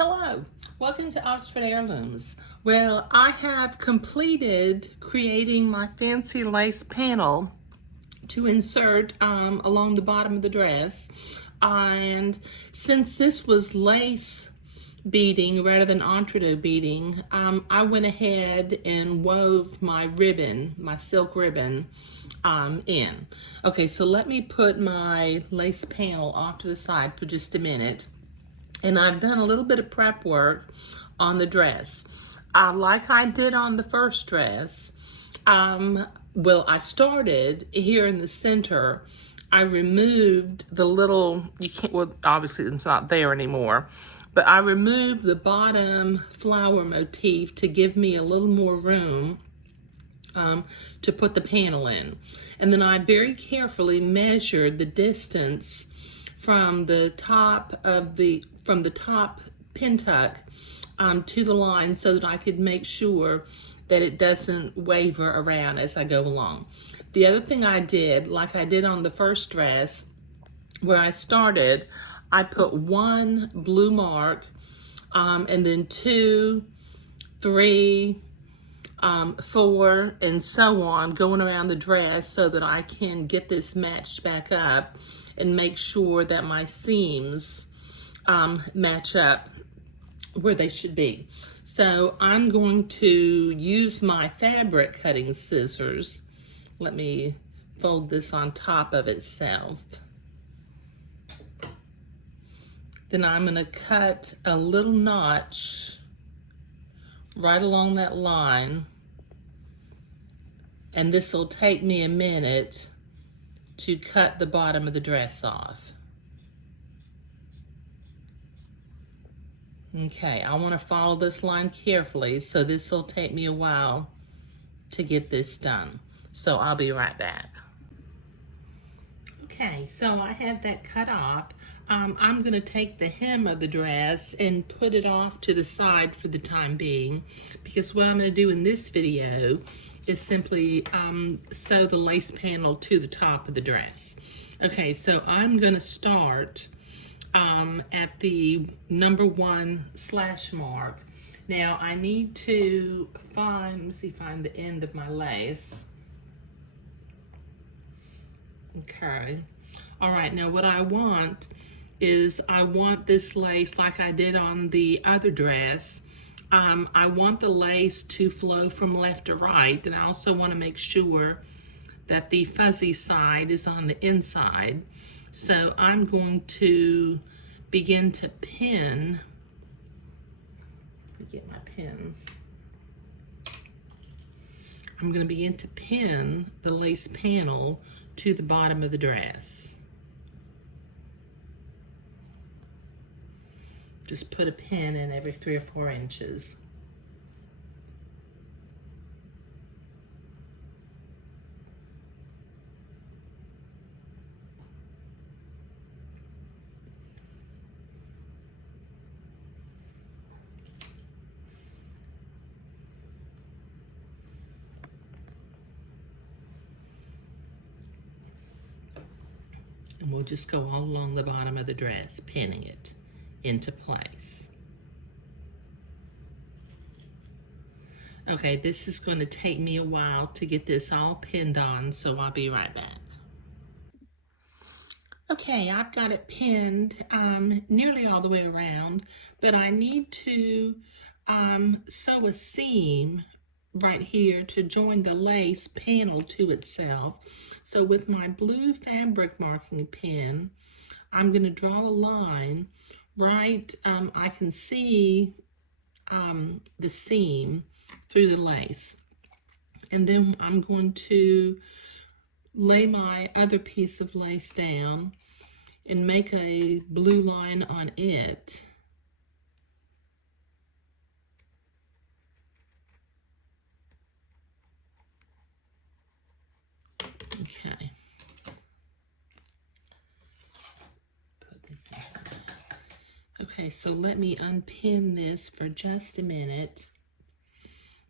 Hello, welcome to Oxford Heirlooms. Well, I have completed creating my fancy lace panel to insert along the bottom of the dress. And since this was lace beading rather than entrecôte beading, I went ahead and wove my ribbon, my silk ribbon, in. Okay, so let me put my lace panel off to the side for just a minute. And I've done a little bit of prep work on the dress. Like I did on the first dress, well, I started here in the center. I removed the little, you can't, well, obviously it's not there anymore, but I removed the bottom flower motif to give me a little more room to put the panel in. And then I very carefully measured the distance from the top pin tuck to the line so that I could make sure that it doesn't waver around as I go along. The other thing I did, like I did on the first dress, where I started, I put one blue mark and then 2, 3, 4, and so on, going around the dress so that I can get this matched back up and make sure that my seams match up where they should be. So I'm going to use my fabric cutting scissors. Let me fold this on top of itself. Then I'm going to cut a little notch right along that line, and this will take me a minute to cut the bottom of the dress off. Okay, I want to follow this line carefully, so this will take me a while to get this done. So I'll be right back. Okay, so I have that cut off. I'm going to take the hem of the dress and put it off to the side for the time being, because what I'm going to do in this video is simply sew the lace panel to the top of the dress. Okay, so I'm going to start at the number 1 slash mark. Now I need to find the end of my lace. Okay. All right, now what I want is I want this lace like I did on the other dress. I want the lace to flow from left to right, and I also want to make sure that the fuzzy side is on the inside. So I'm going to begin to pin. Let me get my pins. I'm going to begin to pin the lace panel to the bottom of the dress. Just put a pin in every 3 or 4 inches. And we'll just go all along the bottom of the dress, pinning it into place. Okay, this is going to take me a while to get this all pinned on, so I'll be right back. Okay, I've got it pinned nearly all the way around, but I need to sew a seam right here to join the lace panel to itself. So with my blue fabric marking pen, I'm going to draw a line right, I can see the seam through the lace. And then I'm going to lay my other piece of lace down and make a blue line on it. Okay. Put this inside. Okay, so let me unpin this for just a minute.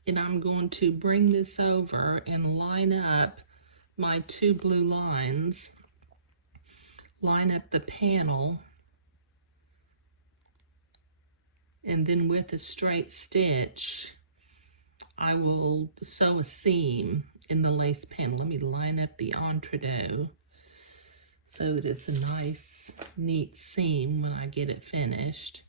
And I'm going to bring this over and line up my 2 blue lines. Line up the panel And then with a straight stitch, I will sew a seam in the lace panel. Let me line up the entredot so that it's a nice, neat seam when I get it finished.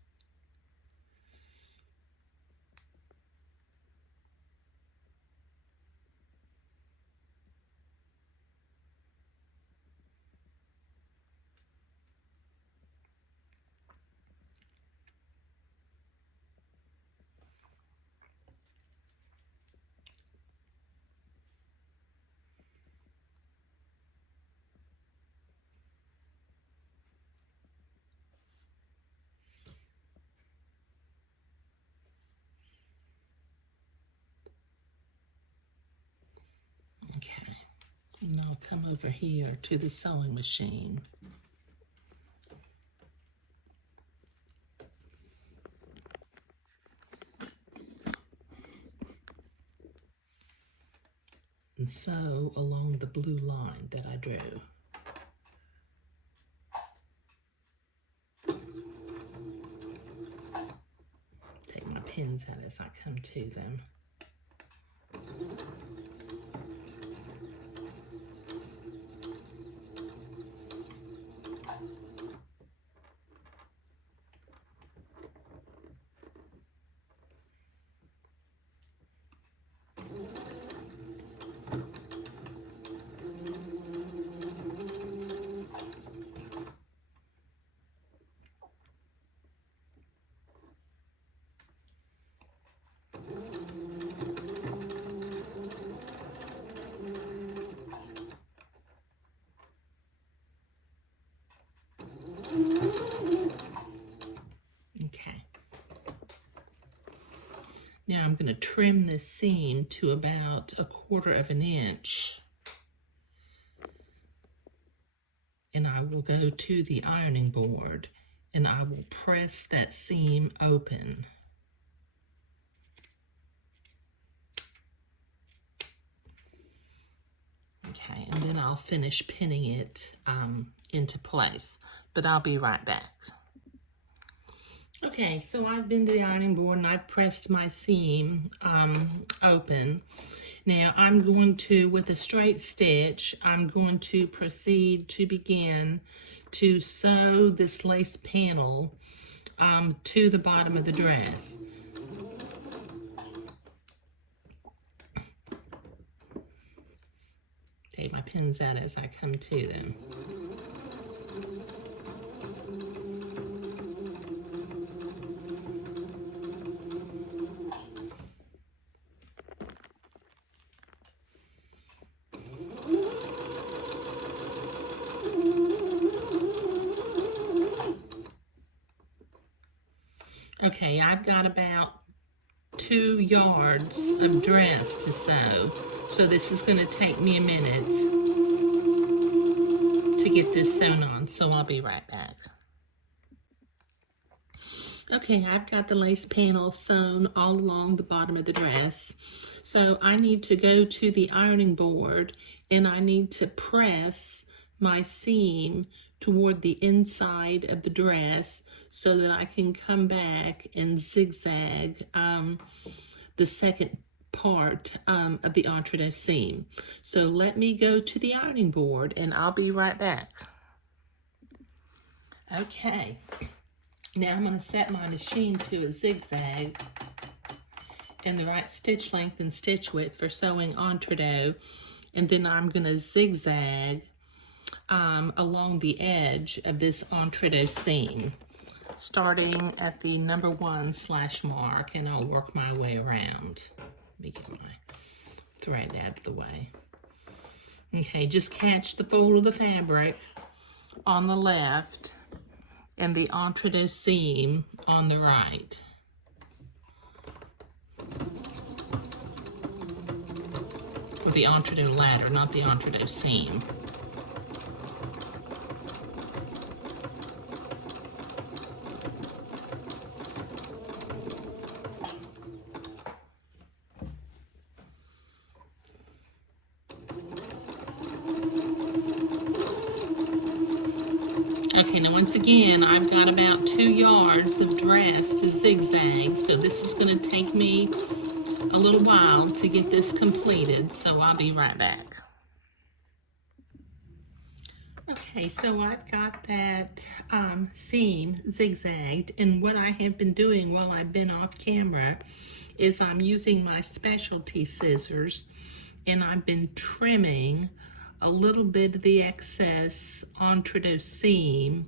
Okay, and I'll come over here to the sewing machine. And sew along the blue line that I drew. Take my pins out as I come to them. Okay. Now I'm going to trim this seam to about 1/4 of an inch. And I will go to the ironing board and I will press that seam open. Okay, and then I'll finish pinning it into place, but I'll be right back. Okay, so I've been to the ironing board and I've pressed my seam open. Now I'm going to, with a straight stitch, I'm going to proceed to begin to sew this lace panel to the bottom of the dress. Take my pins out as I come to them. Okay, I've got about 2 yards of dress to sew, so this is going to take me a minute to get this sewn on, so I'll be right back. Okay, I've got the lace panel sewn all along the bottom of the dress, so I need to go to the ironing board and I need to press my seam toward the inside of the dress so that I can come back and zigzag the second part of the entredot seam. So let me go to the ironing board and I'll be right back. Okay, now I'm going to set my machine to a zigzag and the right stitch length and stitch width for sewing entredot, and then I'm going to zigzag along the edge of this entredot seam, starting at the number 1 slash mark, and I'll work my way around. Let me get my thread out of the way. Okay, just catch the fold of the fabric on the left and the entredot seam on the right. Or the entredot ladder, not the entredot seam. Okay, Okay, now once again, I've got about 2 yards of dress to zigzag, so this is going to take me a little while to get this completed, so I'll be right back. Okay, so I've got that seam zigzagged, and what I have been doing while I've been off camera is I'm using my specialty scissors, and I've been trimming a little bit of the excess onto the seam.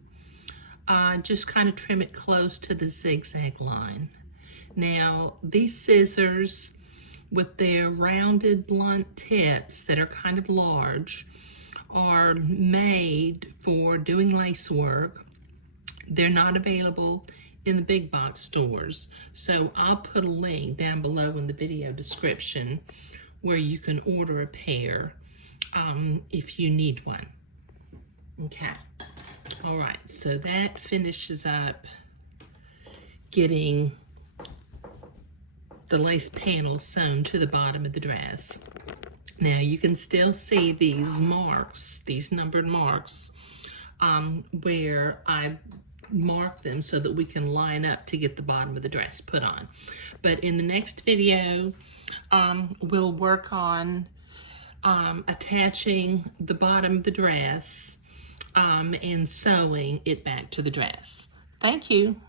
Just kind of trim it close to the zigzag line. Now, these scissors with their rounded blunt tips that are kind of large are made for doing lace work. They're not available in the big box stores. So I'll put a link down below in the video description where you can order a pair if you need one. Okay. All right, so that finishes up getting the lace panel sewn to the bottom of the dress. Now you can still see these marks, these numbered marks, where I mark them so that we can line up to get the bottom of the dress put on. But in the next video, we'll work on attaching the bottom of the dress and sewing it back to the dress. Thank you.